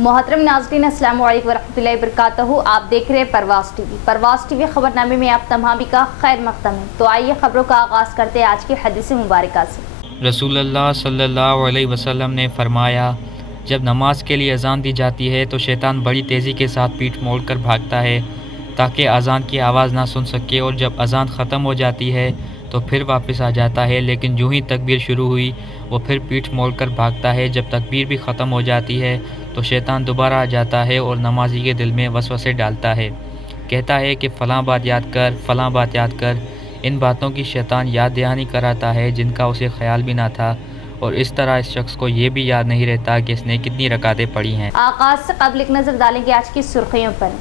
मोहतरम नाज़रीन, अस्सलाम वालेकुम वरहमतुल्लाहि वबरकातुहू। आप देख रहे हैं परवाज़ टीवी खबरनामे में आप तमामी का खैर मक़दम है। तो आइए खबरों का आगाज़ करते हैं आज की हदीस मुबारका से। रसूलुल्लाह सल्लल्लाहु अलैहि वसल्लम ने फरमाया, जब नमाज के लिए अज़ान दी जाती है तो शैतान बड़ी तेज़ी के साथ पीठ मोड़कर भागता है ताकि अज़ान की आवाज़ ना सुन सके, और जब अज़ान ख़त्म हो जाती है तो फिर वापस आ जाता है, लेकिन यूँ ही तकबीर शुरू हुई वो फिर पीठ मोड़कर भागता है। जब तकबीर भी ख़त्म हो जाती है तो शैतान दोबारा आ जाता है और नमाजी के दिल में वसवसे डालता है, कहता है कि फ़लाँ बात याद कर, फ़लाँ बात याद कर। इन बातों की शैतान याद दहानी कराता है जिनका उसे ख्याल भी ना था, और इस तरह इस शख्स को ये भी याद नहीं रहता कि इसने कितनी रकातें पढ़ी हैं। आगाज़ से कबल एक नज़र डालेंगे आज की सुर्खियों पर।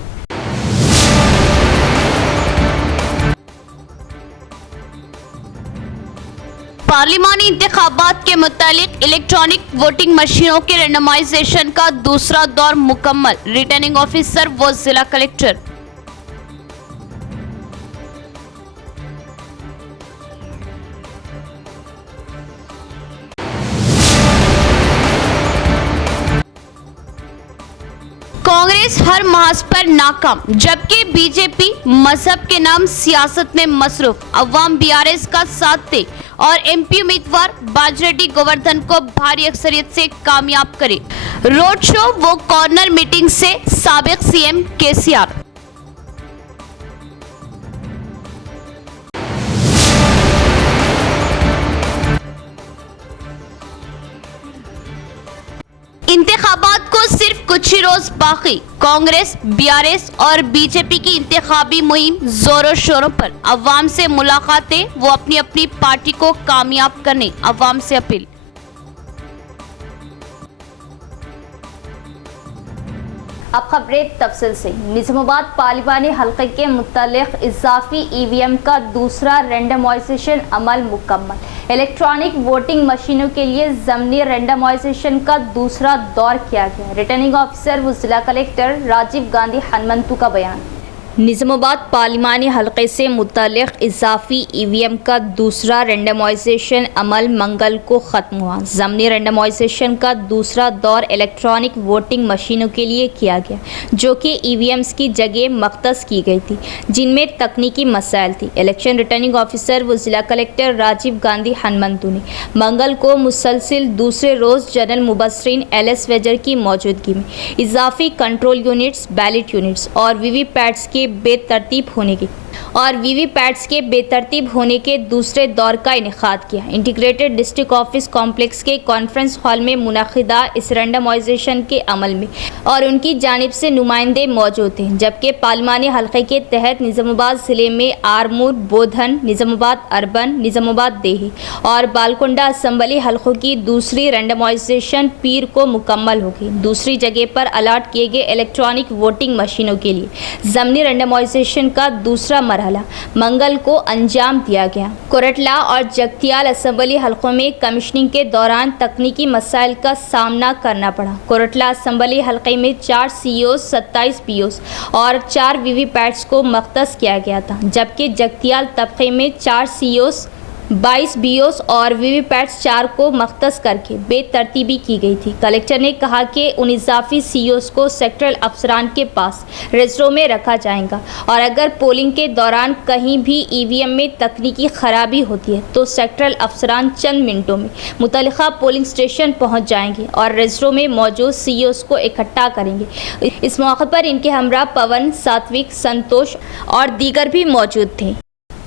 पार्लिमानी इंतखाबात के मुतालिक इलेक्ट्रॉनिक वोटिंग मशीनों के रेंडमाइजेशन का दूसरा दौर मुकम्मल। रिटर्निंग ऑफिसर व जिला कलेक्टर। कांग्रेस हर महाज पर नाकाम, जबकि बीजेपी मजहब के नाम सियासत में मसरूफ। अवाम बीआरएस का साथ दे और एमपी उम्मीदवार बाजरेड्डी गोवर्धन को भारी अक्सरियत से कामयाब करे। रोड शो व कॉर्नर मीटिंग से साबिक सीएम केसीआर। इंतखाबात को सिर्फ कुछ ही रोज बाकी। कांग्रेस, बीआरएस और बीजेपी की इंतखाबी मुहिम जोरों शोरों पर। अवाम से मुलाकातें, वो अपनी अपनी पार्टी को कामयाब करने अवाम से अपील। अब खबरें तफसील से। निज़ामाबाद पार्लिमानी हल्के के मुतालिक इजाफी ईवीएम का दूसरा रेंडमाइजेशन अमल मुकम्मल। इलेक्ट्रॉनिक वोटिंग मशीनों के लिए ज़मनी रेंडमाइजेशन का दूसरा दौर किया गया। रिटर्निंग ऑफिसर व जिला कलेक्टर राजीव गांधी हनुमंतु का बयान। निज़ामाबाद पार्लिमानी हल्के से मुतालिक इजाफी ईवीएम का दूसरा रेंडमाइजेशन अमल मंगल को ख़त्म हुआ। ज़मनी रेंडमाइजेशन का दूसरा दौर इलेक्ट्रॉनिक वोटिंग मशीनों के लिए किया गया, जो कि ईवीएम्स की जगह मख्तस की गई थी, जिनमें तकनीकी मसाइल थी। इलेक्शन रिटर्निंग ऑफिसर व जिला कलेक्टर राजीव गांधी हनुमंतु ने मंगल को मुसलसिल दूसरे रोज़ जनरल मुबस्सरीन LS वेजर की मौजूदगी में इजाफी कंट्रोल यूनिट्स, बैलेट यूनिट्स और वीवीपैट्स के बेतरतीब होने के दूसरे दौर का इनेकाद किया। इंटीग्रेटेड डिस्ट्रिक्ट ऑफिस कॉम्प्लेक्स के कॉन्फ्रेंस हॉल में मुनक़िदा इस रेंडमाइजेशन के अमल में और उनकी जानिब से नुमाइंदे मौजूद थे, जबकि पार्लिमानी हल्के के तहत निज़ामाबाद ज़िले में आरमूर, बोधन, निज़ामाबाद अर्बन, निज़ामाबाद देही और बालकुंडा असम्बली हल्कों की दूसरी रेंडमाइजेशन पीर को मुकम्मल होगी। दूसरी जगह पर अलाट किए गए इलेक्ट्रॉनिक वोटिंग मशीनों के लिए ज़मनी रेंडमाइजेशन का दूसरा मरहला मंगल को अंजाम दिया गया। कोरटला और जगतियाल असम्बली हल्कों में कमीशनिंग के दौरान तकनीकी मसाइल का सामना करना पड़ा। कोरटला असम्बली हल्के में 4 COs, 27 POs और 4 वीवीपैट्स को मख्तस किया गया था, जबकि जगतियाल तबके में 4 COs, 22 BOs और वीवीपैट्स 4 को मख्तस करके बेतरतीबी की गई थी। कलेक्टर ने कहा कि उन इजाफी COs को सेक्टरल अफसरान के पास रजिस्ट्रों में रखा जाएगा, और अगर पोलिंग के दौरान कहीं भी EVM में तकनीकी खराबी होती है तो सेक्टरल अफसरान चंद मिनटों में मुतल्लिका पोलिंग स्टेशन पहुंच जाएंगे और रजिस्ट्रों में मौजूद COs को इकट्ठा करेंगे। इस मौके पर इनके हमरा पवन, सात्विक, संतोष और दीगर भी मौजूद थे।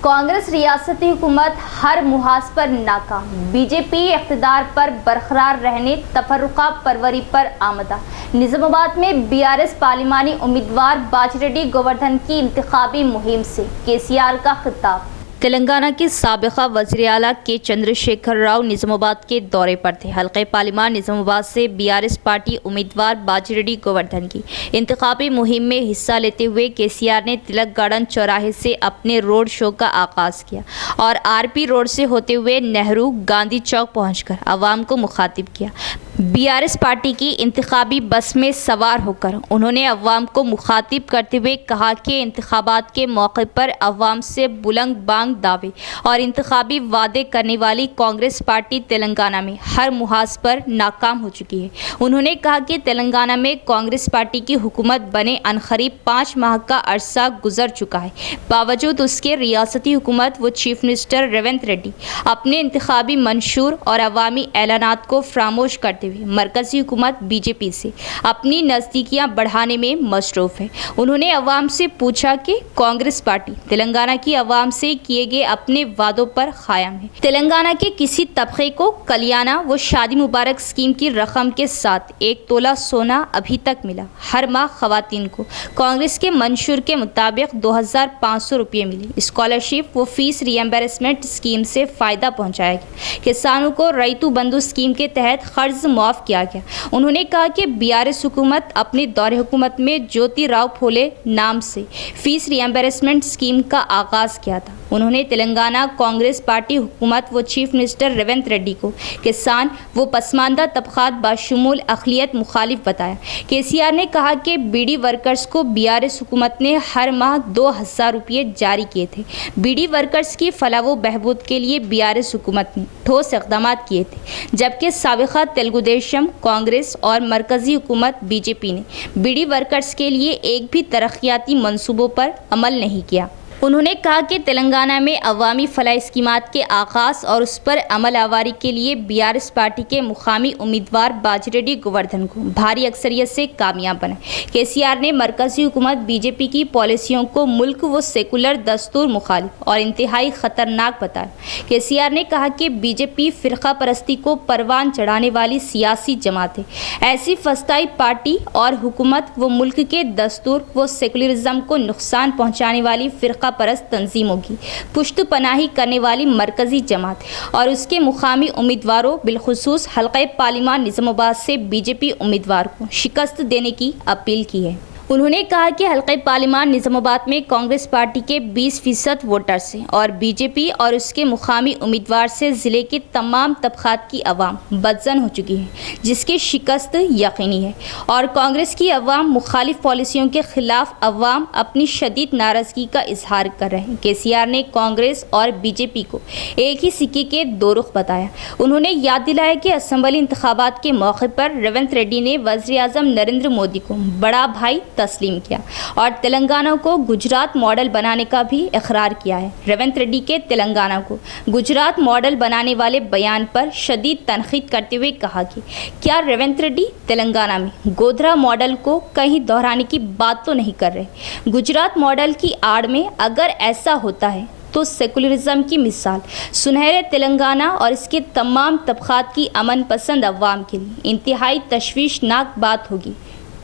कांग्रेस रियासती हुकूमत हर मुहाज पर नाकाम। बीजेपी इक़्तिदार पर बरकरार रहने तफर्रुक़ा परवरी पर आमदा। निज़ामाबाद में BRS पार्लिमानी उम्मीदवार बाजरेड्डी गोवर्धन की इंतखाबी मुहिम से केसीआर का खिताब। तेलंगाना के साबिक़ा वज़ीर आला के चंद्रशेखर राव निज़ामाबाद के दौरे पर थे। हल्के पार्लिमान निज़ामाबाद से BRS पार्टी उम्मीदवार बाजरेड्डी गोवर्धन की इंतखाबी मुहिम में हिस्सा लेते हुए केसीआर ने तिलक गार्डन चौराहे से अपने रोड शो का आगाज़ किया और RP रोड से होते हुए नेहरू गांधी चौक पहुंचकर आवाम को मुखातिब किया। बीआरएस पार्टी की इंतखाबी बस में सवार होकर उन्होंने अवाम को मुखातिब करते हुए कहा कि इंतखाबात के मौके पर अवाम से बुलंद बांग दावे और इंतखाबी वादे करने वाली कांग्रेस पार्टी तेलंगाना में हर मुहाज पर नाकाम हो चुकी है। उन्होंने कहा कि तेलंगाना में कांग्रेस पार्टी की हुकूमत बने अनकरीब 5 माह का अरसा गुजर चुका है। बावजूद उसके रियासती हुकूमत व चीफ मिनिस्टर रेवंत रेड्डी अपने इंतखाबी मंशूर और अवामी ऐलानात को फरामोश करते मरकजी हुकूमत बीजेपी से अपनी नज़दीकियां बढ़ाने में मसरूफ है। उन्होंने अवाम से पूछा कि कांग्रेस पार्टी तेलंगाना की अवाम से किए गए अपने वादों पर कायम है। तेलंगाना के किसी तबके को कलियाना व शादी मुबारक स्कीम की रकम के साथ 1 तोला सोना अभी तक मिला। हर माह खवातीन को कांग्रेस के मंशूर के मुताबिक 2500 रुपये मिले। स्कॉलरशिप व फीस रिएम्बर्समेंट स्कीम से फ़ायदा पहुँचाया गया। किसानों को रईतु बंधु स्कीम के तहत कर्ज माफ किया गया। उन्होंने कहा कि बीआरएस हुकूमत अपने दौरे हुकूमत में ज्योति राव फूले नाम से फीस रिएम्बर्समेंट स्कीम का आगाज़ किया था। उन्होंने तेलंगाना कांग्रेस पार्टी हुकूमत व चीफ मिनिस्टर रेवंत रेड्डी को किसान व पसमानदा तबकात बाशमूल अक़लियत मुखालिफ बताया। केसीआर ने कहा कि बीडी वर्कर्स को बीआरएस हुकूमत ने हर माह 2000 रुपये जारी किए थे। बीडी वर्कर्स की फलाह व बहबूद के लिए बीआरएस हुकूमत ने ठोस इक़दाम किए थे, जबकि साबिक़ा तेलुगु देशम कांग्रेस और मरकज़ी हुकूमत बीजेपी ने बीडी वर्कर्स के लिए एक भी तरक्याती मंसूबों पर अमल नहीं किया। उन्होंने कहा कि तेलंगाना में अवामी फलाह स्कीमात के आगाज़ और उस पर अमल आवारी के लिए बीआरएस पार्टी के मुकामी उम्मीदवार बाजिरेड्डी गोवर्धन को भारी अक्सरियत से कामयाब बनाए। केसीआर ने मरकज़ी हुकूमत बीजेपी की पॉलिसियों को मुल्क व सेकुलर दस्तूर मुखालिफ और इंतहाई ख़तरनाक बताया। केसीआर ने कहा कि बीजेपी फ़िरका परस्ती को परवान चढ़ाने वाली सियासी जमात है। ऐसी फस्ताई पार्टी और हुकूमत व मुल्क के दस्तूर व सेकुलरिज्म को नुकसान पहुँचाने वाली फ़िरका परस्त तंजीमों की पुश्त पनाही करने वाली मरकजी जमात और उसके मुकामी उम्मीदवारों बिलखुसूस हल्का पार्लिमान निज़ामाबाद से बीजेपी उम्मीदवार को शिकस्त देने की अपील की है। उन्होंने कहा कि हल्का पार्लिमान निज़ामाबाद में कांग्रेस पार्टी के 20% वोटर से और बीजेपी और उसके मुकामी उम्मीदवार से ज़िले के तमाम तबक़ात की अवाम बदजन हो चुकी है, जिसकी शिकस्त यकीनी है। और कांग्रेस की अवाम मुखालिफ पॉलिसियों के ख़िलाफ़ अवाम अपनी शदीद नाराज़गी का इजहार कर रहे हैं। केसीआर ने कांग्रेस और बीजेपी को एक ही सिक्के के 2 रुख बताया। उन्होंने याद दिलाया कि असम्बली इंतखाबात के मौके पर रेवंत रेड्डी ने वज़ीर-ए-आज़म नरेंद्र मोदी को बड़ा भाई तस्लीम किया और तेलंगाना को गुजरात मॉडल बनाने का भी इकरार किया है। रेवंत रेड्डी के तेलंगाना को गुजरात मॉडल बनाने वाले बयान पर शदीद तनकीद करते हुए कहा कि क्या रेवंत रेड्डी तेलंगाना में गोधरा मॉडल को कहीं दोहराने की बात तो नहीं कर रहे। गुजरात मॉडल की आड़ में अगर ऐसा होता है तो सेकुलरिज्म की मिसाल सुनहरे तेलंगाना और इसके तमाम तबक़ात की अमन पसंद अवाम के लिए इंतहाई तशवीशनाक बात होगी।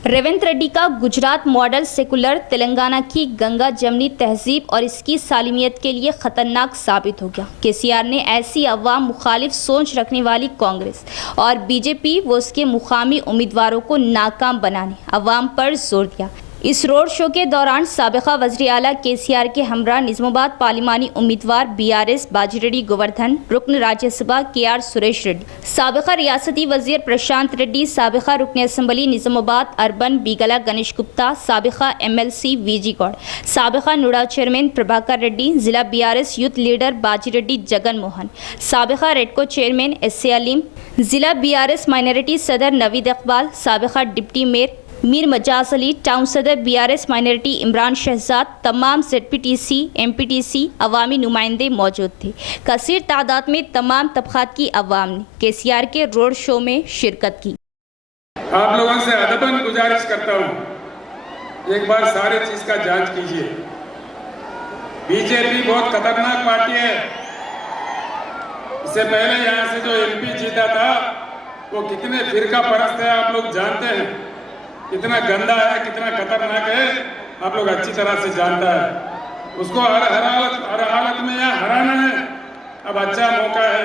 रेवंत रेड्डी का गुजरात मॉडल सेकुलर तेलंगाना की गंगा जमनी तहजीब और इसकी सालिमियत के लिए ख़तरनाक साबित हो गया। केसीआर ने ऐसी अवाम मुखालिफ सोच रखने वाली कांग्रेस और बीजेपी व उसके मुकामी उम्मीदवारों को नाकाम बनाने अवाम पर जोर दिया। इस रोड शो के दौरान साबिक़ा वज़ीर आला केसीआर के हमरा निज़ामाबाद पार्लिमानी उम्मीदवार बीआरएस बाजिरेड्डी गोवर्धन, रुकन राज्यसभा केआर सुरेश रेड्डी, साबिक़ा रियासती वज़ीर प्रशांत रेड्डी, साबिक़ा रुकन असम्बली निज़ामाबाद अर्बन बीगला गणेश गुप्ता, साबिक़ा एमएलसी वीजी गौड़, साबिक़ा नूडा चेयरमैन प्रभाकर रेड्डी, ज़िला BRS youth leader Bajireddy Jagan Mohan, साबिक़ा रेडको चेयरमैन एस.ए. अलीम, ज़िला बीआरएस माइनॉरिटी सदर नवीद इकबाल, साबिक़ा deputy mayor Mir Majaz Ali, town सदर बीआरएस माइनॉरिटी इमरान शहजाद, तमाम ZPTC MPTC अवामी नुमाइंदे मौजूद थे। कसीर तादाद में तमाम तबक़ात की अवाम ने केसीआर के रोड शो में शिरकत की। आप लोगों से अदबन गुजारिश करता हूँ, एक बार सारे चीज़ का जांच कीजिए। बीजेपी बहुत खतरनाक पार्टी है। इससे पहले यहाँ से जो MP जीता था वो कितने फिरका परस्त है आप लोग जानते हैं। कितना गंदा है, कितना खतरनाक है, आप लोग अच्छी तरह से जानता है। उसको हर हालत में यहाँ हराना है। अब अच्छा मौका है।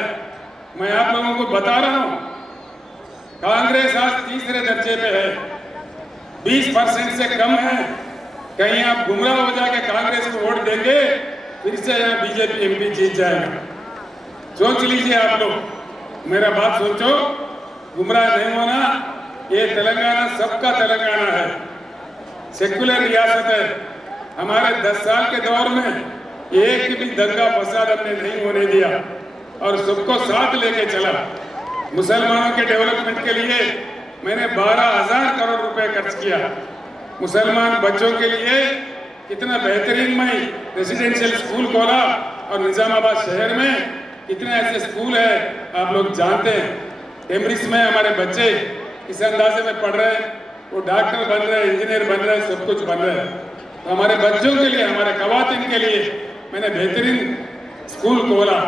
मैं आप लोगों को बता रहा हूँ, कांग्रेस आज तीसरे दर्जे पे है, 20% से कम है। कहीं आप गुमराह हो जाके कांग्रेस को वोट देंगे, फिर से यहाँ बीजेपी MP जीत जाएगा। सोच लीजिए आप लोग, मेरा बात सोचो। गुमराह नहीं होना। ये तेलंगाना सबका तेलंगाना है, सेक्युलर रियासत है। हमारे 10 साल के दौर में एक भी दंगा फसाद हमने नहीं होने दिया और सबको साथ लेके चला। मुसलमानों के डेवलपमेंट के लिए मैंने 12,000 करोड़ रुपए खर्च किया। मुसलमान बच्चों के लिए कितना बेहतरीन मैं रेजिडेंशियल स्कूल खोला और निजामाबाद शहर में कितने ऐसे स्कूल है आप लोग जानते हैं। कैम्ब्रिज में हमारे बच्चे इस अंदाजे में पढ़ रहे हैं, वो डॉक्टर बन रहे हैं, इंजीनियर बन रहे हैं, सब कुछ बन रहे हैं। तो हमारे बच्चों के लिए, हमारे खवातीन के लिए मैंने बेहतरीन स्कूल खोला,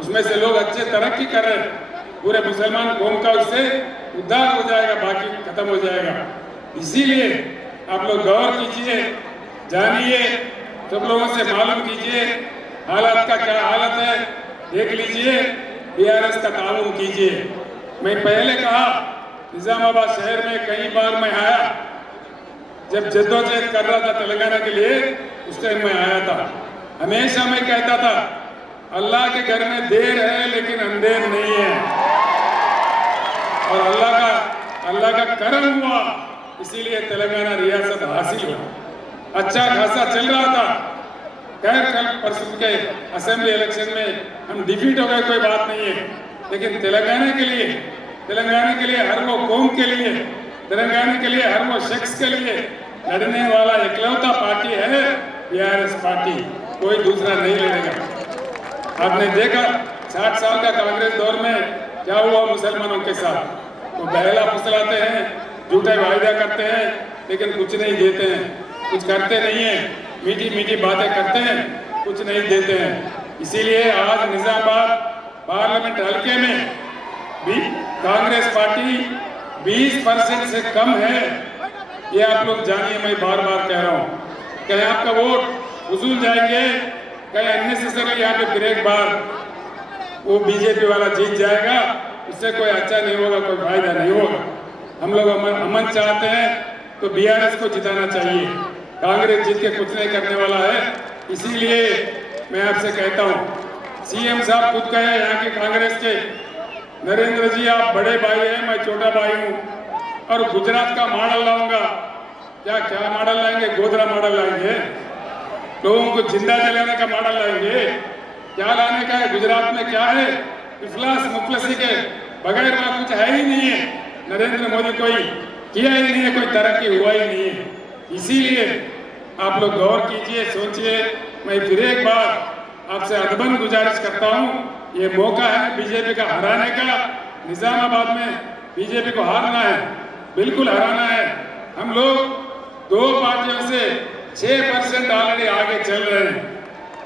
उसमें से लोग अच्छे तरक्की कर रहे हैं। पूरे मुसलमान कौम का उससे उद्धार हो जाएगा, बाकी खत्म हो जाएगा। इसीलिए आप लोग गौर कीजिए, जानिए, सब लोगों से मालूम कीजिए हालात का क्या हालत है, देख लीजिए, बीआरएस का ताउन कीजिए। मैं पहले कहा निजामाबाद शहर में कई बार मैं आया, जब जद्दोजहद कर रहा था तेलंगाना के लिए, उस टाइम मैं आया था। हमेशा मैं कहता था अल्लाह के घर में देर है लेकिन अंधेर नहीं है, और अल्लाह का करम हुआ, इसीलिए तेलंगाना रियासत हासिल हुआ। अच्छा खासा चल रहा था। खैर कल परसों के असेंबली इलेक्शन में हम डिफीट हो गए, कोई बात नहीं है, लेकिन तेलंगाना के लिए हर वो कौम के लिए, तेलंगाना के लिए हर वो शख्स के लिए लड़ने वाला इकलौता पार्टी है बीआरएस पार्टी, कोई दूसरा नहीं लड़ेगा। आपने देखा 60 साल का कांग्रेस दौर में क्या हुआ मुसलमानों के साथ। वो बहला फुसलाते हैं, झूठे वायदा करते हैं, लेकिन कुछ नहीं देते हैं, कुछ करते नहीं है, मीठी मीठी बातें करते हैं, कुछ नहीं देते हैं। इसीलिए आज निजामाबाद पार्लियामेंट हल्के में भी कांग्रेस पार्टी 20% से कम है। ये आप लोग जानिए, मैं बार बार कह रहा हूँ, कहीं आपका वोट वसूल जाएंगे, कहीं अननेसेसरी यहाँ पे फिर एक बार वो बीजेपी वाला जीत जाएगा, उससे कोई अच्छा नहीं होगा, कोई फायदा नहीं होगा। हम लोग अमन चाहते हैं तो बीआरएस को जिताना चाहिए। कांग्रेस जीत के कुछ नहीं करने वाला है। इसीलिए मैं आपसे कहता हूँ, सीएम साहब खुद कहे यहाँ के कांग्रेस के, नरेंद्र जी आप बड़े भाई हैं, मैं छोटा भाई हूँ, और गुजरात का मॉडल लाऊंगा। क्या मॉडल लाएंगे? गोधरा मॉडल लाएंगे, लोगों को जिंदा जलाने का मॉडल लाएंगे। क्या लाने का है? गुजरात में क्या है? इफलास मुफलसी के बगैर वहां कुछ है ही नहीं है। नरेंद्र मोदी कोई किया ही नहीं है, कोई तरक्की हुआ ही नहीं है। इसीलिए आप लोग गौर कीजिए, सोचिए। मैं फिर एक बार आपसे अदबन गुजारिश करता हूँ, ये मौका है बीजेपी का हराने का। निजामाबाद में बीजेपी को हारना है, बिल्कुल हराना है। हम लोग 2 पार्टियों से 6% ऑलरेडी आगे चल रहे हैं।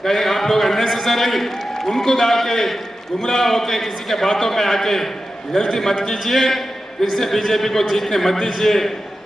कहीं आप लोग अननेसेसरी उनको डाल के गुमराह होके किसी के बातों में आके गलती मत कीजिए, फिर से बीजेपी को जीतने मत दीजिए,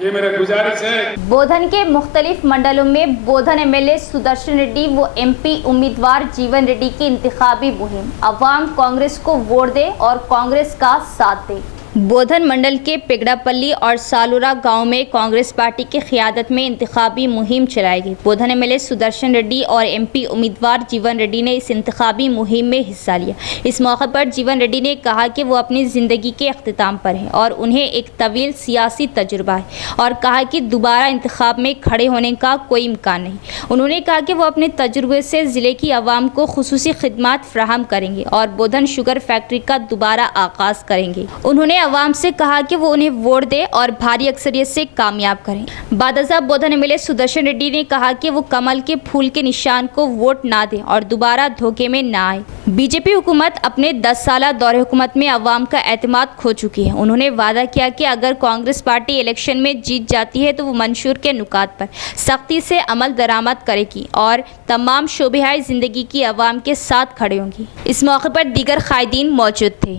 ये मेरा गुजारिश है। बोधन के मुख्तलिफ मंडलों में बोधन एमएलए सुदर्शन रेड्डी व एमपी उम्मीदवार जीवन रेड्डी की इंतखाबी मुहिम। अवाम कांग्रेस को वोट दे और कांग्रेस का साथ दे। बोधन मंडल के पिगड़ापल्ली और सालुरा गांव में कांग्रेस पार्टी की क़ियादत में इंतखाबी मुहिम चलाई गई। बोधन एमएलए सुदर्शन रेड्डी और एमपी उम्मीदवार जीवन रेड्डी ने इस इंतखाबी मुहिम में हिस्सा लिया। इस मौके पर जीवन रेड्डी ने कहा कि वो अपनी ज़िंदगी के अख्तिताम पर हैं और उन्हें एक तवील सियासी तजुर्बा है, और कहा कि दोबारा इंतखाब में खड़े होने का कोई इम्कान नहीं। उन्होंने कहा कि वो अपने तजुर्बे से ज़िले की आवाम को खुसूसी खिदमात फ्राहम करेंगे और बोधन शुगर फैक्ट्री का दोबारा आगाज़ करेंगे। उन्होंने अवाम से कहा कि वो उन्हें वोट दे और भारी अक्सरियत से कामयाब करें। बादशाह बोधन एमएलए सुदर्शन रेड्डी ने कहा कि वो कमल के फूल के निशान को वोट ना दें और दोबारा धोखे में ना आए। बीजेपी हुकूमत अपने 10 साल दौरे हुकूमत में अवाम का एतमाद खो चुकी है। उन्होंने वादा किया कि अगर कांग्रेस पार्टी इलेक्शन में जीत जाती है तो वो मंशूर के नुकात पर सख्ती से अमल दरामद करेगी और तमाम शोबेहाय ज़िंदगी की अवाम के साथ खड़े होंगी। इस मौके पर दीगर कायदीन मौजूद थे।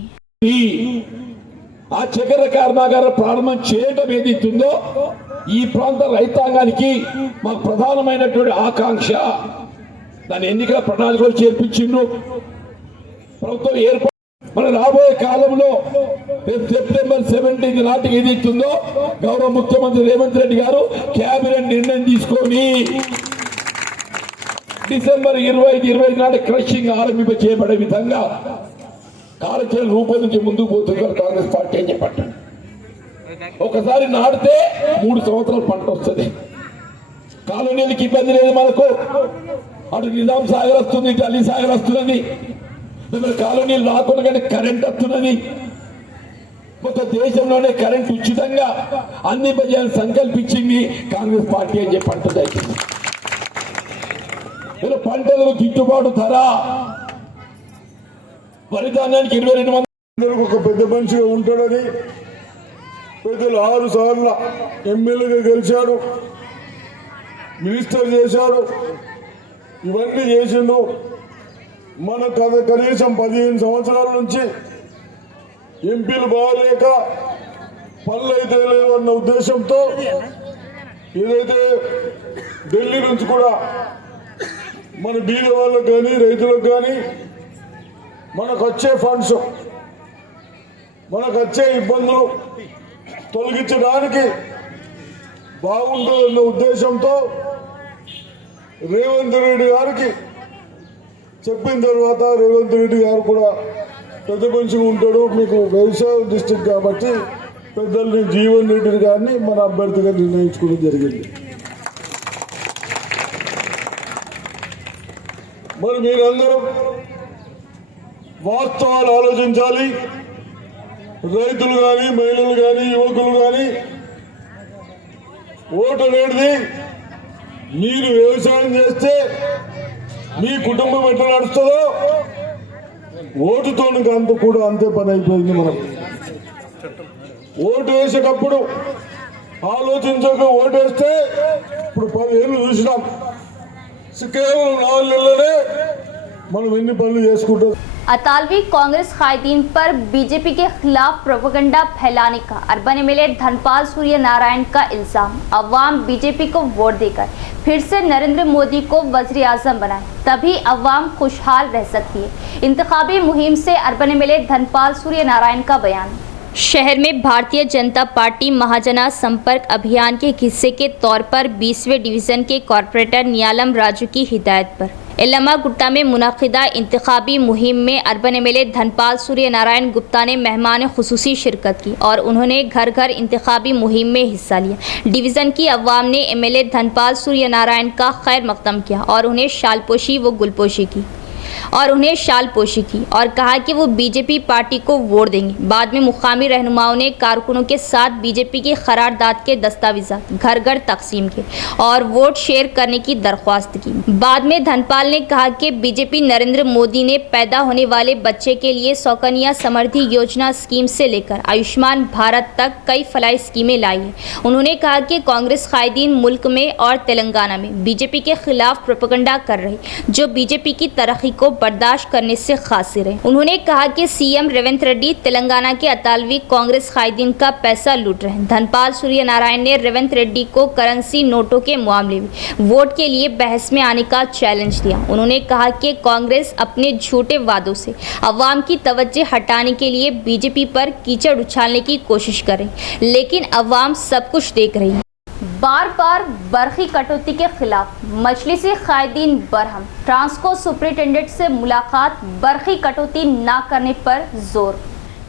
ఆ చక్కెర కర్మాగారం ప్రారంభం చేయడం ఏదైతుందో ఈ ప్రాంత రైతాంగానికి మాకు ప్రధానమైనటువంటి ఆకాంక్ష, దాని ఎన్నికల ప్రణాళికలు చేర్పించిండు ప్రభుత్వం ఏర్పాటు। మన రాబోయే కాలంలో సెప్టెంబర్ 17 నాటికి ఏదైతుందో గౌరవ ముఖ్యమంత్రి రేవంత్ రెడ్డి గారు కేబినెట్ నిర్ణయం తీసుకొని డిసెంబర్ 25 నాటి క్రషింగ్ ఆరంభింప చేయబడే విధంగా కార్యాచరణ రూపొందించి ముందుకు పోతున్నారు కాంగ్రెస్ పార్టీ అని చెప్పండి. ఒకసారి నాటితే 3 సంవత్సరాలు పంట వస్తుంది. కాలనీలకి ఇబ్బంది లేదు మనకు. అటు నిజాం సాగర్ వస్తుంది, ఇటు అలీ సాగర్ వస్తున్నది. మిమ్మల్ని కాలనీలు రాకుండా కానీ కరెంట్ వస్తున్నది. మొత్తం దేశంలోనే కరెంట్ ఉచితంగా అందింపజేయాలని సంకల్పించింది కాంగ్రెస్ పార్టీ అని చెప్పి అంటుంది. మీరు పంటలకు గిట్టుబాటు ధర, వరి ధాన్యానికి 22 మంది ఒక పెద్ద మనిషిగా ఉంటాడని పెద్దలు 6 సార్లు ఎమ్మెల్యేగా గెలిచాడు, మినిస్టర్ చేశాడు, ఇవన్నీ చేసిండు. మన కనీసం 15 సంవత్సరాల నుంచి ఎంపీలు బాగలేక పనులు అయితే లేవు అన్న ఉద్దేశంతో ఏదైతే ఢిల్లీ నుంచి కూడా మన బీద వాళ్ళకు కానీ రైతులకు కానీ మనకు వచ్చే ఫండ్స్, మనకు వచ్చే ఇబ్బందులు తొలగించడానికి బాగుంటుందన్న ఉద్దేశంతో రేవంత్ రెడ్డి గారికి చెప్పిన తర్వాత రేవంత్ రెడ్డి గారు కూడా పెద్ద మనిషిగా ఉంటాడు, మీకు వ్యవసాయ డిస్ట్రిక్ట్ కాబట్టి పెద్దల్ని జీవన్ రెడ్డి గారిని మన అభ్యర్థిగా నిర్ణయించుకోవడం జరిగింది. మరి మీరందరూ వాస్తవాలు ఆలోచించాలి. రైతులు కానీ, మహిళలు కానీ, యువకులు కానీ ఓటు అనేది మీరు వ్యవసాయం చేస్తే మీ కుటుంబం ఎట్లా నడుస్తుందో ఓటుతో అంత కూడా అంతే పని అయిపోయింది. మనం ఓటు వేసేటప్పుడు ఆలోచించక ఓటేస్తే ఇప్పుడు 10 ఏళ్ళు చూసినాం. కేవలం 4 నెలలనే మనం ఎన్ని పనులు చేసుకుంటాం. अतालवी कांग्रेस कायदीन पर बीजेपी के खिलाफ प्रोपेगेंडा फैलाने का अर्बन एमएलए धनपाल सूर्य नारायण का इल्जाम। अवाम बीजेपी को वोट देकर फिर से नरेंद्र मोदी को वज़ीर आज़म बनाए, तभी अवाम खुशहाल रह सकती है। इंतखाबी मुहिम से अर्बन एमएलए धनपाल सूर्य नारायण का बयान। शहर में भारतीय जनता पार्टी महाजना संपर्क अभियान के हिस्से के तौर पर 20वें डिवीज़न के कॉरपोरेटर नियालम राजू की हिदायत पर इलामा गुट्टा में मुनाकिदा इंतखाबी मुहिम में अर्बन एमएलए धनपाल सूर्य नारायण गुप्ता ने मेहमान खुसूसी शिरकत की और उन्होंने घर घर इंतखाबी मुहिम में हिस्सा लिया। डिवीज़न की अवाम ने एमएलए धनपाल सूर्य नारायण का खैर मकदम किया और उन्हें शालपोशी व गुलपोशी की और कहा कि वो बीजेपी पार्टी को वोट देंगे। बाद में मुकामी रहनुमाओं ने कारकुनों के साथ बीजेपी की करारदाद के दस्तावेजात घर घर तकसीम किए और वोट शेयर करने की दरख्वास्त की। बाद में धनपाल ने कहा कि बीजेपी नरेंद्र मोदी ने पैदा होने वाले बच्चे के लिए सौकन्या समृद्धि योजना स्कीम से लेकर आयुष्मान भारत तक कई फलाई स्कीमें लाई है। उन्होंने कहा कि कांग्रेस कायदीन मुल्क में और तेलंगाना में बीजेपी के खिलाफ प्रोपेगेंडा कर रहे, जो बीजेपी की तरक्की को बर्दाश्त करने से खासिर है। उन्होंने कहा कि सीएम रेवंत रेड्डी तेलंगाना के अतालवी कांग्रेस कायदीन का पैसा लूट रहे हैं। धनपाल सूर्य नारायण ने रेवंत रेड्डी को करेंसी नोटों के मामले में वोट के लिए बहस में आने का चैलेंज दिया। उन्होंने कहा कि कांग्रेस अपने झूठे वादों से अवाम की तवज्जो हटाने के लिए बीजेपी पर कीचड़ उछालने की कोशिश करे, लेकिन अवाम सब कुछ देख रही है। बार बार बरखी कटौती के खिलाफ मजलिसी कायदीन बरहम। ट्रांसको सुपरिटेंडेंट से मुलाकात, बरखी कटौती ना करने पर जोर।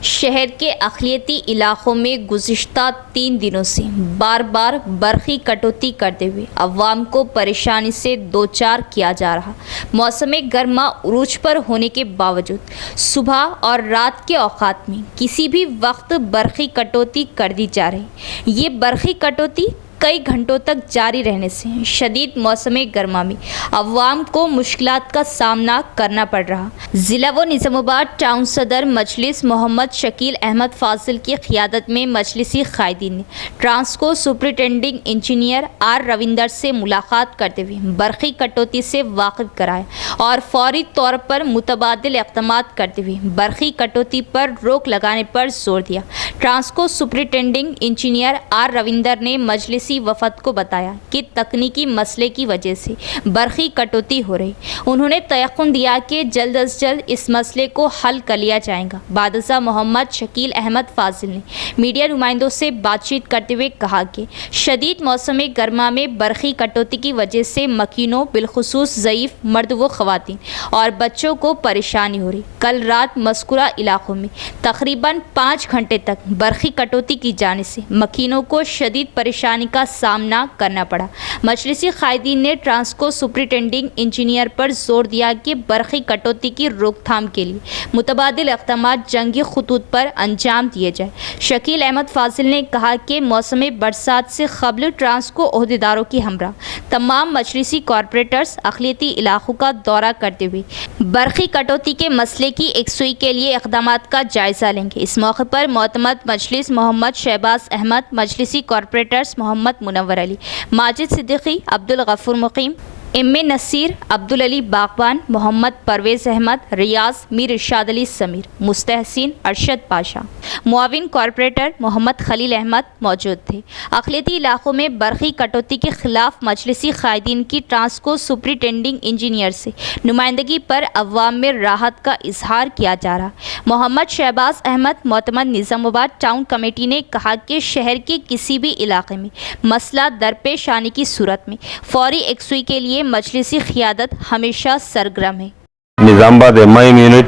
शहर के अक़लियती इलाक़ों में गुज़िश्ता 3 दिनों से बार बार बरखी कटौती करते हुए अवाम को परेशानी से दो चार किया जा रहा। मौसम गर्मा उरूज पर होने के बावजूद सुबह और रात के औक़ात में किसी भी वक्त बरखी कटौती कर दी जा रही। ये बरखी कटौती कई घंटों तक जारी रहने से शदीद मौसम गर्मा में अवाम को मुश्किलात का सामना करना पड़ रहा। ज़िला व निज़ामाबाद टाउन सदर मजलिस मोहम्मद शकील अहमद फाजिल की क़ियादत में मजलिसी कायदीन ने Transco superintending engineer R Ravinder से मुलाकात करते हुए बरखी कटौती से वाकिफ कराया और फौरी तौर पर मुतबादिल इक़दामात करते हुए बरखी कटौती पर रोक लगाने पर जोर दिया। Transco superintending engineer R Ravinder ने मजलिस मजलिसी वफद को बताया कि तकनीकी मसले की वजह से बरक़ी कटौती हो रही। उन्होंने तयक़ुन दिया कि जल्द अज जल्द इस मसले को हल कर लिया जाएगा। बादशाह मोहम्मद शकील अहमद फाजिल ने मीडिया नुमाइंदों से बातचीत करते हुए कहा कि शदीद मौसम गर्मा में बरक़ी कटौती की वजह से मकीनों बिलखुसूस ज़ईफ़ मर्द व ख़वातीन और बच्चों को परेशानी हो रही। कल रात मज़कूरा इलाक़ों में तकरीबन 5 घंटे तक बरक़ी कटौती की जाने से मकीनों को शदीद परेशानी का सामना करना पड़ा। मजलिसी कायदीन ने ट्रांसको सुपरिटेंडिंग इंजीनियर पर जोर दिया कि बरक़ी कटौती की रोकथाम के लिए मुतबादिल इक़दामात जंगी खतूत पर अंजाम दिए जाए। शकील अहमद फाजिल ने कहा कि मौसम बरसात से क़ब्ल ट्रांसको ओहदेदारों की हमरा तमाम मजलिसी कॉरपोरेटर्स अक़लियती इलाक़ों का दौरा करते हुए बरक़ी कटौती के मसले की एकसुई के लिए इक़दामात का जायज़ा लेंगे। इस मौके पर मोतमद मजलिस मोहम्मद शहबाज अहमद, मजलिसी कॉरपोरेटर्स मोहम्मद मुनव्वर अली, माजिद सिद्दीकी, अब्दुल गफूर मुकीम, इम्मे नसीर, अब्दुल अली बागबान, मोहम्मद परवेज़ अहमद, रियाज, मीर इरशाद अली समीर, मुस्तहसिन, अरशद पाशा, मुआविन कॉरपोरेटर मोहम्मद खलील अहमद मौजूद थे। अक़लियती इलाक़ों में बरक़ी कटौती के ख़िलाफ़ मजलिसी कायदीन की ट्रांसको सुपरिटेंडिंग इंजीनियर से नुमाइंदगी पर अवाम में राहत का इजहार किया जा रहा। मोहम्मद शहबाज अहमद, मोतमद निज़ामाबाद टाउन कमेटी ने कहा कि शहर के किसी भी इलाक़े में मसला दरपेश आने की सूरत में फ़ौरी एकसुई के लिए मजलिसी क़ियादत हमेशा सरगर्म है। Nizamabad MIM unit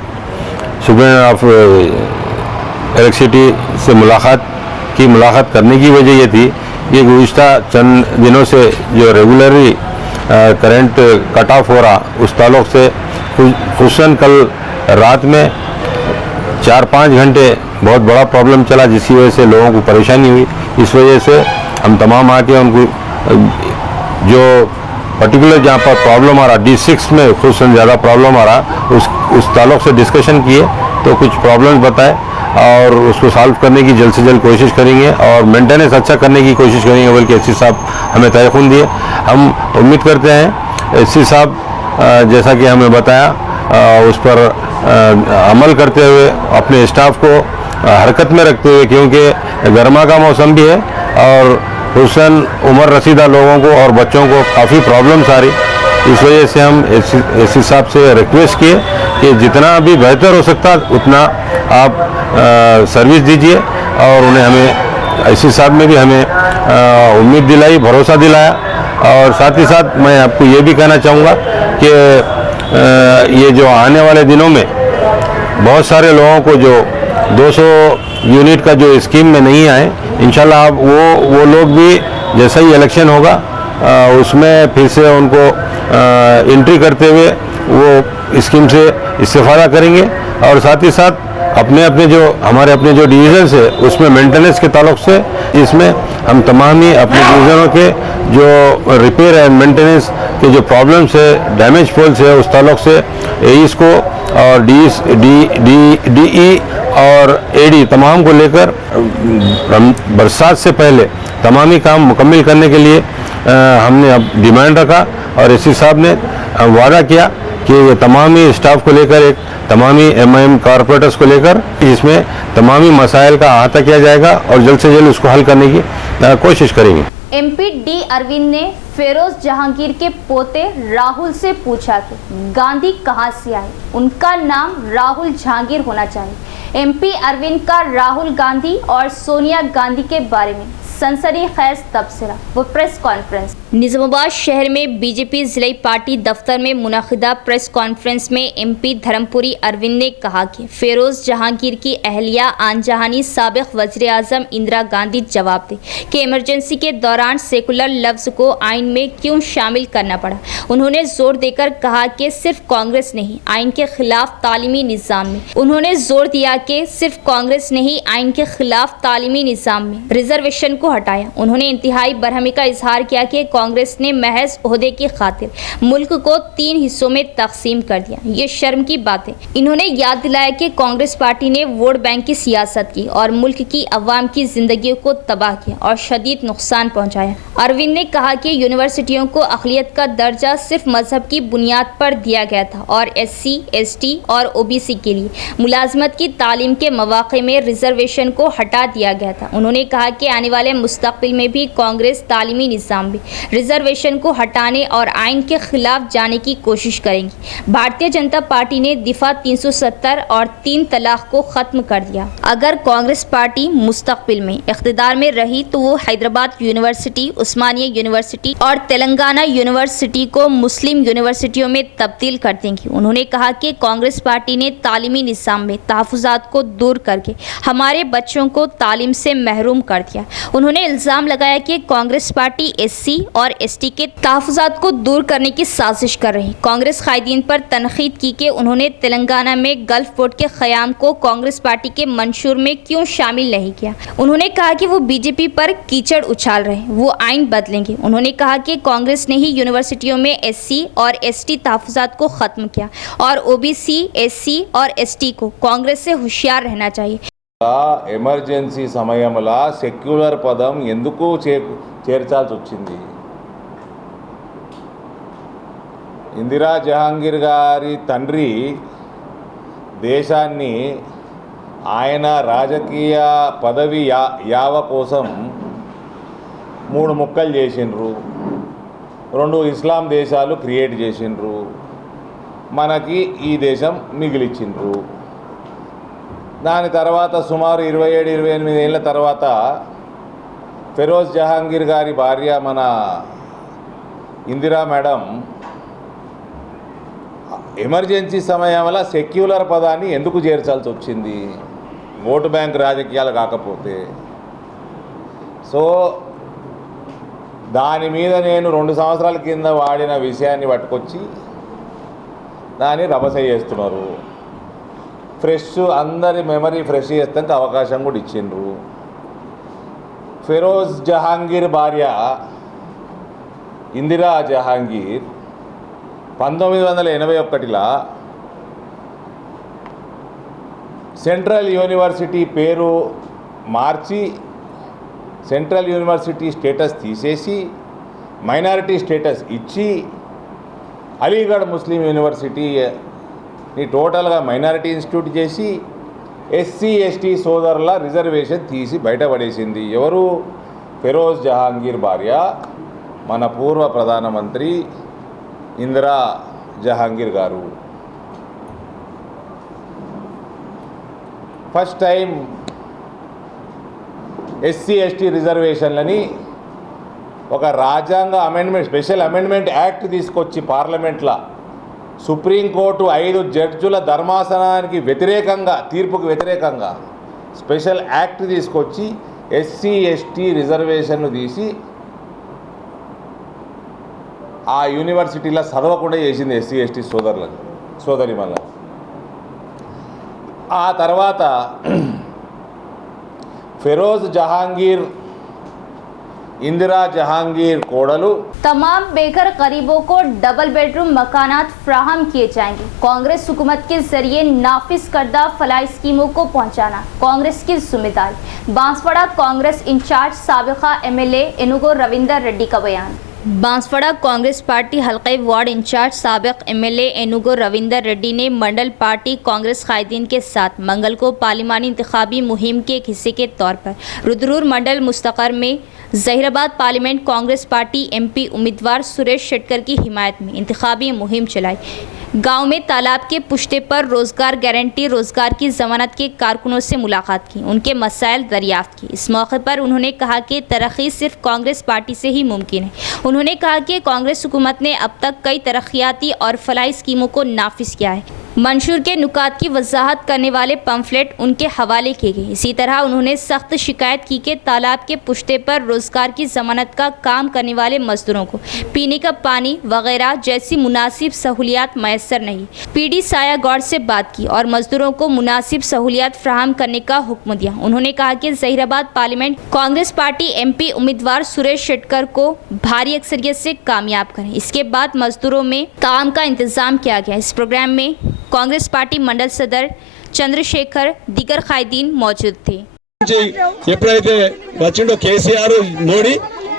superintendent of electricity से मुलाकात करने की वजह ये थी कि गुज़िश्ता चंद दिनों से जो रेगुलरली करंट कट ऑफ हो रहा, उस ताल्लुक़ से खुसूसन कल रात में 4-5 घंटे बहुत बड़ा प्रॉब्लम चला, जिसकी वजह से लोगों को परेशानी हुई। इस वजह से हम तमाम आके उनको जो पर्टिकुलर जहाँ पर प्रॉब्लम आ रहा, D6 में खुसूसन ज़्यादा प्रॉब्लम आ रहा, उस ताल्लुक़ से डिस्कशन किए तो कुछ प्रॉब्लम्स बताए और उसको सॉल्व करने की जल्द से जल्द कोशिश करेंगे और मेंटेनेंस अच्छा करने की कोशिश करेंगे। बल्कि एससी साहब हमें तयक़ुन दिए। हम उम्मीद करते हैं एससी साहब जैसा कि हमें बताया उस पर अमल करते हुए अपने स्टाफ को हरकत में रखते हुए, क्योंकि गर्मा का मौसम भी है और हुसन उम्र रसीदा लोगों को और बच्चों को काफ़ी प्रॉब्लम्स आ रही। इस वजह से हम एससी साहब से रिक्वेस्ट किए कि जितना भी बेहतर हो सकता उतना आप सर्विस दीजिए और उन्हें हमें एससी साहब ने भी हमें उम्मीद दिलाई, भरोसा दिलाया। और साथ ही साथ मैं आपको ये भी कहना चाहूँगा कि ये जो आने वाले दिनों में बहुत सारे लोगों को जो 200 यूनिट का जो स्कीम में नहीं आए, इंशाल्लाह आप वो लोग भी जैसा ही इलेक्शन होगा उसमें फिर से उनको एंट्री करते हुए वो स्कीम से इस्तेफादा करेंगे। और साथ ही साथ अपने जो हमारे अपने जो डिवीज़न्स है उसमें मेंटेनेंस के ताल्लुक से, इसमें हम तमाम ही अपने डिवीज़नों के जो रिपेयर एंड मेंटेनेंस के जो प्रॉब्लम्स है, डैमेज पोल्स है, उस ताल्लुक से एईस को और डीई और एडी तमाम को लेकर बरसात से पहले तमामी काम मुकम्मल करने के लिए हमने अब डिमांड रखा और एससी साहब ने वादा किया कि ये तमामी स्टाफ को लेकर एक तमामी एमआईएम कॉरपोरेटर्स को लेकर इसमें तमामी मसाइल का अहाता किया जाएगा और जल्द से जल्द उसको हल करने की कोशिश करेंगे। एमपी डी अरविंद ने फेरोज जहांगीर के पोते राहुल से पूछा कि गांधी कहां से आए, उनका नाम राहुल जहांगीर होना चाहिए। एमपी अरविंद का राहुल गांधी और सोनिया गांधी के बारे में सनसनीखेज तबसरा वो प्रेस कॉन्फ्रेंस। निज़ामाबाद शहर में बीजेपी ज़िला पार्टी दफ्तर में मुनाकिदा प्रेस कॉन्फ्रेंस में एमपी धर्मपुरी अरविंद ने कहा कि फेरोज जहांगीर की अहलिया आनजहानी साबिक़ वज़ीर आज़म इंदिरा गांधी जवाब दे कि इमरजेंसी के दौरान सेकुलर लफ्ज़ को आइन में क्यों शामिल करना पड़ा। उन्होंने जोर देकर कहा कि सिर्फ कांग्रेस नहीं, आइन के खिलाफ तालीमी निज़ाम में उन्होंने जोर दिया कि सिर्फ कांग्रेस नहीं, आइन के खिलाफ तालीमी निज़ाम में रिजर्वेशन को हटाया। उन्होंने इंतहाई बरहमी का इजहार किया कि कांग्रेस ने महज ओहदे की खातिर मुल्क को 3 हिस्सों में तकसीम कर दिया। ये शर्म की बात है। इन्होंने याद दिलाया कि कांग्रेस पार्टी ने वोट बैंक की सियासत की और मुल्क की अवाम की जिंदगियों को तबाह किया और शदीद नुकसान पहुंचाया। अरविंद ने कहा कि यूनिवर्सिटियों को अक़लियत का दर्जा सिर्फ मजहब की बुनियाद पर दिया गया था और SC, ST और OBC के लिए मुलाजमत की तालीम के मौक़े में रिजर्वेशन को हटा दिया गया था। उन्होंने कहा कि आने वाले मुस्तक़बिल में भी कांग्रेस तालीमी निज़ाम में रिजर्वेशन को हटाने और आइन के खिलाफ जाने की कोशिश करेंगी। भारतीय जनता पार्टी ने दिफा 370 और 3 तलाक को ख़त्म कर दिया। अगर कांग्रेस पार्टी मुस्तक़बिल में इक़्तिदार में रही तो वो हैदराबाद यूनिवर्सिटी, उस्मानिया यूनिवर्सिटी और तेलंगाना यूनिवर्सिटी को मुस्लिम यूनिवर्सिटियों में तब्दील कर देंगी। उन्होंने कहा कि कांग्रेस पार्टी ने तालीमी निज़ाम में तहफ़्फ़ुज़ात को दूर करके हमारे बच्चों को तालीम से महरूम कर दिया। उन्होंने इल्ज़ाम लगाया कि कांग्रेस पार्टी SC और ST के तहफ़्फ़ुज़ात को दूर करने की साजिश कर रही। कांग्रेस कायदीन पर तनकीद की कि उन्होंने तेलंगाना में गल्फ पोर्ट के क़याम को कांग्रेस पार्टी के मंशूर में क्यों शामिल नहीं किया। उन्होंने कहा कि वो BJP पर कीचड़ उछाल रहे, वो आइन बदलेंगे। उन्होंने कहा कि कांग्रेस ने ही यूनिवर्सिटियों में SC और ST तहफ़्फ़ुज़ात को ख़त्म किया और OBC, SC और ST को कांग्रेस से होशियार रहना चाहिए। ఎమర్జెన్సీ సమయంలో సెక్యులర్ పదం ఎందుకు చేర్చాల్సి వచ్చింది? ఇందిరా జహాంగీర్ గారి తండ్రి దేశాన్ని ఆయన రాజకీయ పదవి యావ కోసం 3 ముక్కలు చేసిండ్రు. 2 ఇస్లాం దేశాలు క్రియేట్ చేసిండ్రు. మనకి ఈ దేశం మిగిలిచ్చిండ్రు. దాని తర్వాత సుమారు 27-28 ఏళ్ళ తర్వాత ఫెరోజ్ జహాంగీర్ గారి భార్య మన ఇందిరా మేడం ఎమర్జెన్సీ సమయంలో సెక్యులర్ పదాన్ని ఎందుకు చేర్చాల్సి వచ్చింది? ఓటు బ్యాంక్ రాజకీయాలు కాకపోతే. సో దాని మీద నేను 2 సంవత్సరాల కింద వాడిన విషయాన్ని పట్టుకొచ్చి దాన్ని రభస చేస్తున్నారు. ఫ్రెష్ అందరి మెమరీ ఫ్రెష్ చేస్తానికి అవకాశం కూడా ఇచ్చిండ్రు. ఫెరోజ్ జహాంగీర్ భార్య ఇందిరా జహాంగీర్ 1981లో సెంట్రల్ యూనివర్సిటీ పేరు మార్చి సెంట్రల్ యూనివర్సిటీ స్టేటస్ తీసేసి మైనారిటీ స్టేటస్ ఇచ్చి అలీగఢ్ ముస్లిం యూనివర్సిటీని టోటల్గా మైనారిటీ ఇన్స్టిట్యూట్ చేసి SC, ST సోదరుల రిజర్వేషన్ తీసి బయటపడేసింది. ఎవరు? ఫెరోజ్ జహాంగీర్ భార్య మన పూర్వ ప్రధానమంత్రి ఇందిరా జహాంగీర్ గారు. ఫస్ట్ టైం SC, ST రిజర్వేషన్లని ఒక రాజ్యాంగ అమెండ్మెంట్, స్పెషల్ అమెండ్మెంట్ యాక్ట్ తీసుకొచ్చి పార్లమెంట్లో సుప్రీంకోర్టు 5 జడ్జుల ధర్మాసనానికి వ్యతిరేకంగా, తీర్పుకు వ్యతిరేకంగా స్పెషల్ యాక్ట్ తీసుకొచ్చి SC, ST రిజర్వేషన్ను తీసి ఆ యూనివర్సిటీలో చదవకుండా చేసింది SC, ST సోదరిమల్ల. ఆ తర్వాత ఫెరోజ్ జహాంగీర్, इंदिरा जहांगीर कोडलू तमाम बेघर गरीबों को डबल बेडरूम मकानात फ्राहम किए जाएंगे। कांग्रेस हुकूमत के जरिए नाफिज करदा फलाई स्कीमों को पहुंचाना कांग्रेस की जिम्मेदारी। बांसवाड़ा कांग्रेस इंचार्ज साबिका MLA एनुगो रविंदर रेड्डी का बयान। बांसवाड़ा कांग्रेस पार्टी हल्के वार्ड इंचार्ज साबिक MLA एनुगो रविंदर रेड्डी ने मंडल पार्टी कांग्रेस कायदीन के साथ मंगल को पार्लिमानी इंतखाबी मुहिम के एक हिस्से के तौर पर रुद्रपुर मंडल मुस्तकर में Zaheerabad parliament Congress party MP उम्मीदवार सुरेश शेटकर की हिमायत में इंतखाबी मुहिम चलाई। गांव में तालाब के पुश्ते पर रोजगार गारंटी रोजगार की जमानत के कारकुनों से मुलाकात की, उनके मसाइल दरियाफ्त की। इस मौके पर उन्होंने कहा कि तरक्की सिर्फ कांग्रेस पार्टी से ही मुमकिन है। उन्होंने कहा कि कांग्रेस हुकूमत ने अब तक कई तरक्याती और फलाई स्कीमों को नाफिज किया है। मंशूर के नुकात की वजाहत करने वाले पम्फलेट उनके हवाले किए गए। इसी तरह उन्होंने सख्त शिकायत की कि तालाब के पुश्ते पर रोजगार की जमानत का काम करने वाले मजदूरों को पीने का पानी वगैरह जैसी मुनासिब सहूलियात मैसर नहीं। पीडी सायागौड़ से बात की और मजदूरों को मुनासिब सहूलियात फ्राहम करने का हुक्म दिया। उन्होंने कहा कि Zaheerabad parliament Congress party MP उम्मीदवार सुरेश शेट्टर को भारी अक्सरियत से कामयाब करें। इसके बाद मजदूरों में ताम का इंतजाम किया गया। इस प्रोग्राम में कांग्रेस पार्टी मंडल सदर चंद्रशेखर दीगर कायदीन मौजूद थे। ఎప్పుడైతే వచ్చిండో కేసీఆర్ మోడీ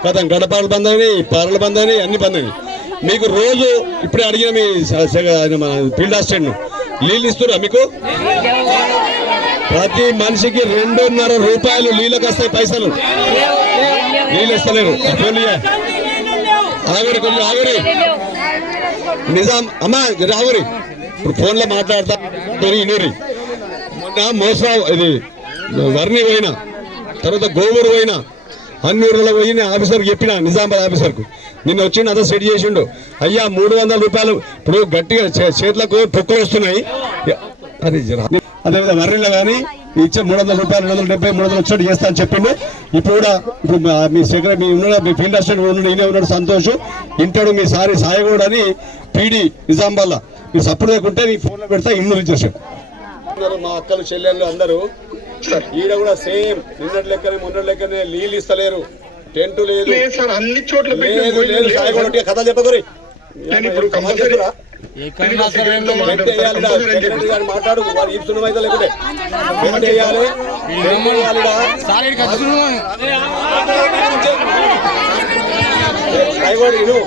కథ గడపాలు బంద్ అయినాయి, పారలు బంద్ అయినాయి, అన్ని బంద్ అయినాయి. మీకు రోజు ఇప్పుడే అడిగిన మీ ఫీల్డ్ అసిస్టెంట్ నీళ్ళు ఇస్తురా? మీకు ప్రతి మనిషికి 2.5 రూపాయలు నీళ్ళకి వస్తాయి పైసలు. నీళ్ళు ఇస్తలేరు. ఆగరి కొంచెం ఆగరి నిజాం అమ్మా రావరి ఇప్పుడు ఫోన్లో మాట్లాడతా ఇనూరి. మొన్న మోసా ఇది వర్ణి పోయినా తర్వాత గోవూరు పోయినా అన్ని ఊర్లలో పోయి ఆఫీసర్కి చెప్పిన నిజామాబాద్ ఆఫీసర్కు నిన్న వచ్చి అదే సెట్ చేసిండు. అయ్యా 300 రూపాయలు ఇప్పుడు గట్టిగా చేతులకు పొక్కులు వస్తున్నాయి. అది అదేవిధంగా వర్ణిలో కానీ ఇచ్చే 300 రూపాయలు 270 300 వచ్చేట్టు చేస్తా అని చెప్పిండు. ఇప్పుడు కూడా ఇప్పుడు మీ సెక్రటరీ మీ ఉన్న మీ ఫీల్డ్ అసిస్టెంట్ ఉన్నాడు, ఈయన ఉన్నాడు సంతోష్, ఇంటాడు మీ సారి సాయగూడ అని పీడి నిజామాబాద్లో మీరు సప్పుడు లేకుంటే నీ ఫోన్లో పెడతా ఇన్నూరు ఇచ్చేసాడు. మా అక్కలు చెల్లెళ్ళు అందరూ ఈడ కూడా సేమ్ నిన్నటి లెక్కనే మొన్నటి లెక్కనే నీళ్ళు ఇస్తలేరు, టెంట్ లేదు, అన్ని చోట్ల లేదు. సాయగూడ కథ చెప్పకూరి మాట్లాడు వారు ఇస్తున్నాం అయితే లేకుంటే సాయగూడ ఇను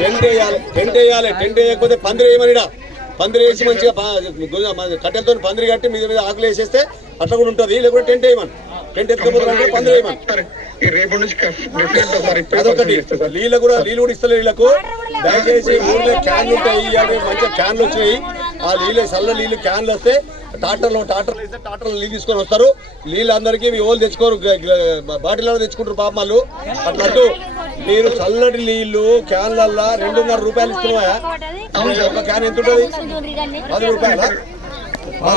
టెంట్ వేయాలి. టెంట్ వేయాలి. టెంట్ వేయకపోతే పందిరి వేయమనిడా పందిరి వేసి మంచిగా కట్టెలతో పందిరి కట్టి మీద మీద ఆకులు వేసేస్తే అట్లా కూడా ఉంటుంది. లేకపోతే టెంట్ వేయమని టెంట్ ఎత్తుకపోతే పందిరి వేయమని. అదొకటి. నీళ్ళు కూడా ఇస్తలేదు వీళ్ళకు. దయచేసి ఊళ్ళో క్యాన్లు ఉంటాయి, మంచిగా క్యాన్లు వచ్చినాయి. ఆ నీళ్ళు చల్ల నీళ్ళు క్యాన్లు వస్తే ట్రాక్టర్లు వేస్తే ట్రాక్టర్లు నీళ్ళు తీసుకొని వస్తారు. నీళ్ళు అందరికీ మీ ఓళ్ళు తెచ్చుకోరు, బాటిల్లో తెచ్చుకుంటారు పాప వాళ్ళు. అట్లా మీరు చల్లటి నీళ్లు క్యాన్లల్లా 2.5 రూపాయలు ఇస్తున్నాయా? ఒక క్యాన్ ఎంత ఉంటుంది? 10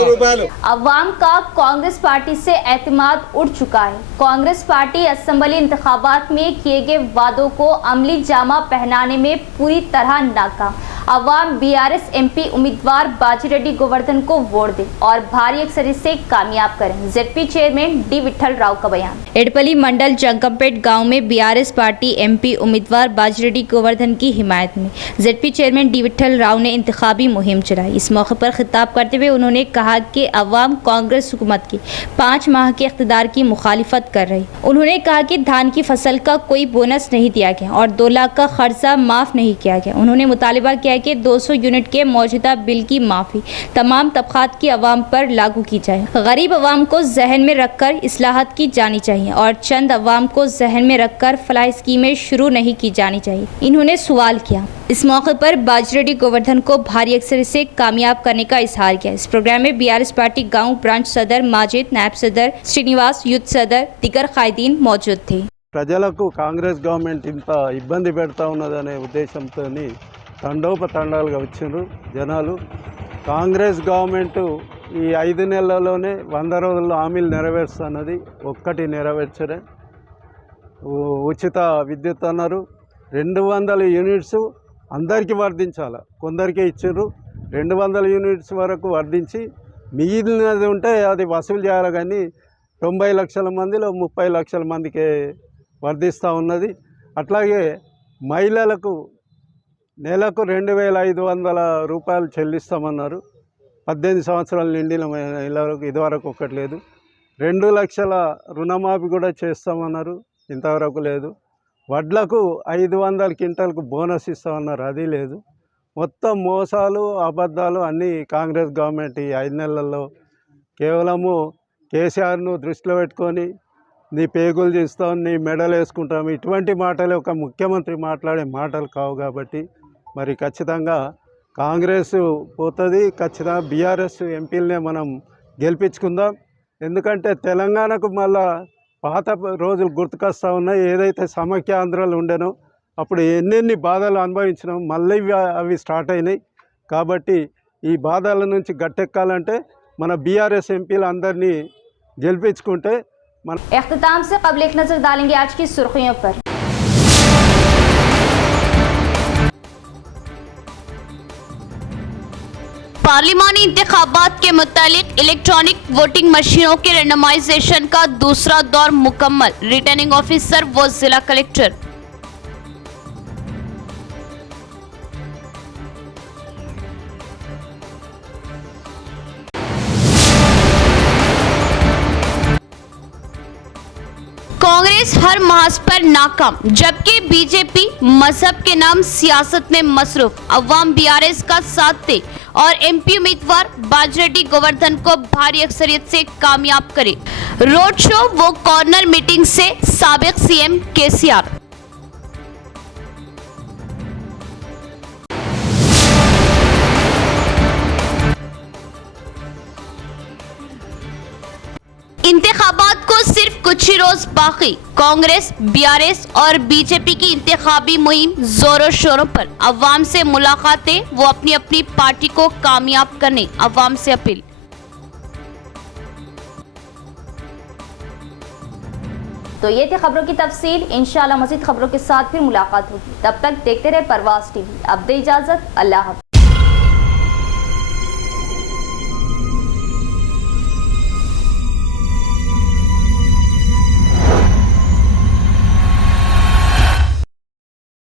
రూపాయలు. अवाम का कांग्रेस पार्टी से एतमाद उड़ चुका है। कांग्रेस पार्टी असेंबली इंतखाबात में किए गए वादों को अमली जामा पहनाने में पूरी तरह नाकाम। अवाम BRS MP उम्मीदवार बाजीरेड्डी गोवर्धन को वोट दे और भारी अक्सरियत से कामयाब करें। ZP chairman D Vithal Rao का बयान। एडपली मंडल जंगमपेट गांव में BRS पार्टी MP उम्मीदवार बाजीरेड्डी गोवर्धन की हिमायत में ZP chairman D Vithal Rao ने इंतखाबी मुहिम चलाई। इस मौके पर खिताब करते हुए उन्होंने कहा कि अवाम कांग्रेस हुकूमत की 5 माह के इख्तिदार की मुखालिफत कर रही। उन्होंने कहा कि धान की फसल का कोई बोनस नहीं दिया गया और 2 लाख का खर्चा माफ नहीं किया गया। उन्होंने मुतालिबा किया कि 200 यूनिट के मौजूदा बिल की माफ़ी तमाम तबकात की अवाम पर लागू की जाए। गरीब अवाम को जहन में रखकर इस्लाहत की जानी चाहिए और चंद अवाम को जहन में रखकर फलाह स्कीमें शुरू नहीं की जानी चाहिए। इन्होंने सवाल किया। इस मौके पर बाजीरेड्डी गोवर्धन को भारी अक्सरियत से कामयाब करने का इजहार किया। इस प्रोग्राम में BRS पार्टी गाँव ब्रांच सदर माजिद, नायब सदर श्रीनिवास, यूथ सदर दिगर कायदीन मौजूद थे। ప్రజలకు కాంగ్రెస్ గవర్నమెంట్ ఇంత ఇబ్బంది పెడతా ఉన్నదనే ఉద్దేశంతో తండోపతండాలుగా వచ్చిండ్రు జనాలు. కాంగ్రెస్ గవర్నమెంట్ ఈ 5 నెలల్లోనే 100 రోజుల్లో హామీలు నెరవేరుస్తున్నది. ఒక్కటి నెరవేర్చరే. ఉచిత విద్యుత్ అన్నారు. 200 యూనిట్స్ అందరికీ వర్ధించాలి. కొందరికే ఇచ్చారు. 200 యూనిట్స్ వరకు వర్ధించి మిగిలినది ఉంటే అది వసూలు చేయాలి. కానీ 90 లక్షల మందిలో 30 లక్షల మందికే వర్ధిస్తూ ఉన్నది. అట్లాగే మహిళలకు నెలకు 2,500 రూపాయలు చెల్లిస్తామన్నారు. 18 సంవత్సరాలు నిండిన మహిళలకు ఇదివరకు ఒక్కటి లేదు. 2 లక్షల రుణమాఫీ కూడా చేస్తామన్నారు, ఇంతవరకు లేదు. వడ్లకు 500 క్వింటాలకు బోనస్ ఇస్తామన్నారు, అది లేదు. మొత్తం మోసాలు అబద్ధాలు అన్నీ కాంగ్రెస్ గవర్నమెంట్ ఈ 5 నెలల్లో కేవలము కేసీఆర్ను దృష్టిలో పెట్టుకొని నీ పేగులు చేస్తాం, నీ మెడలు వేసుకుంటాం, ఇటువంటి మాటలు ఒక ముఖ్యమంత్రి మాట్లాడే మాటలు కావు. కాబట్టి మరి ఖచ్చితంగా కాంగ్రెస్ పోతుంది. ఖచ్చితంగా BRS ఎంపీలనే మనం గెలిపించుకుందాం. ఎందుకంటే తెలంగాణకు మళ్ళా పాత రోజులు గుర్తుకొస్తూ ఉన్నాయి. ఏదైతే సమైక్యాంధ్రాలు ఉండేనో అప్పుడు ఎన్నెన్ని బాధలు అనుభవించినాం, మళ్ళీ అవి స్టార్ట్ అయినాయి. కాబట్టి ఈ బాధల నుంచి గట్టెక్కాలంటే మన బీఆర్ఎస్ ఎంపీలు అందరినీ గెలిపించుకుంటే మన इख्तिताम से कबल एक नजर डालेंगे आज की सुर्खियों पर। पार्लिमानी इंतखाबात के मुतालिक इलेक्ट्रॉनिक वोटिंग मशीनों के रेंडमाइजेशन का दूसरा दौर मुकम्मल। रिटर्निंग ऑफिसर व जिला कलेक्टर। कांग्रेस हर महाज पर नाकाम, जबकि बीजेपी मजहब के नाम सियासत में मसरूफ। अवाम बीआरएस का साथ दे और एमपी उम्मीदवार बाजरेड्डी गोवर्धन को भारी अक्सरियत से कामयाब करे। रोड शो व कॉर्नर मीटिंग से साबिक सीएम केसीआर। इंतखाबात को सिर्फ कुछ ही रोज बाकी। कांग्रेस, बीआरएस और बीजेपी की इंतखाबी मुहिम जोरों शोरों पर। अवाम से मुलाकातें, वो अपनी अपनी पार्टी को कामयाब करने अवाम से अपील। तो ये थी खबरों की तफसील। इंशाल्लाह मज़ीद खबरों के साथ फिर मुलाकात होगी। तब तक देखते रहे परवाज़ टीवी। अब दे इजाजत, अल्लाह हाफ़िज़।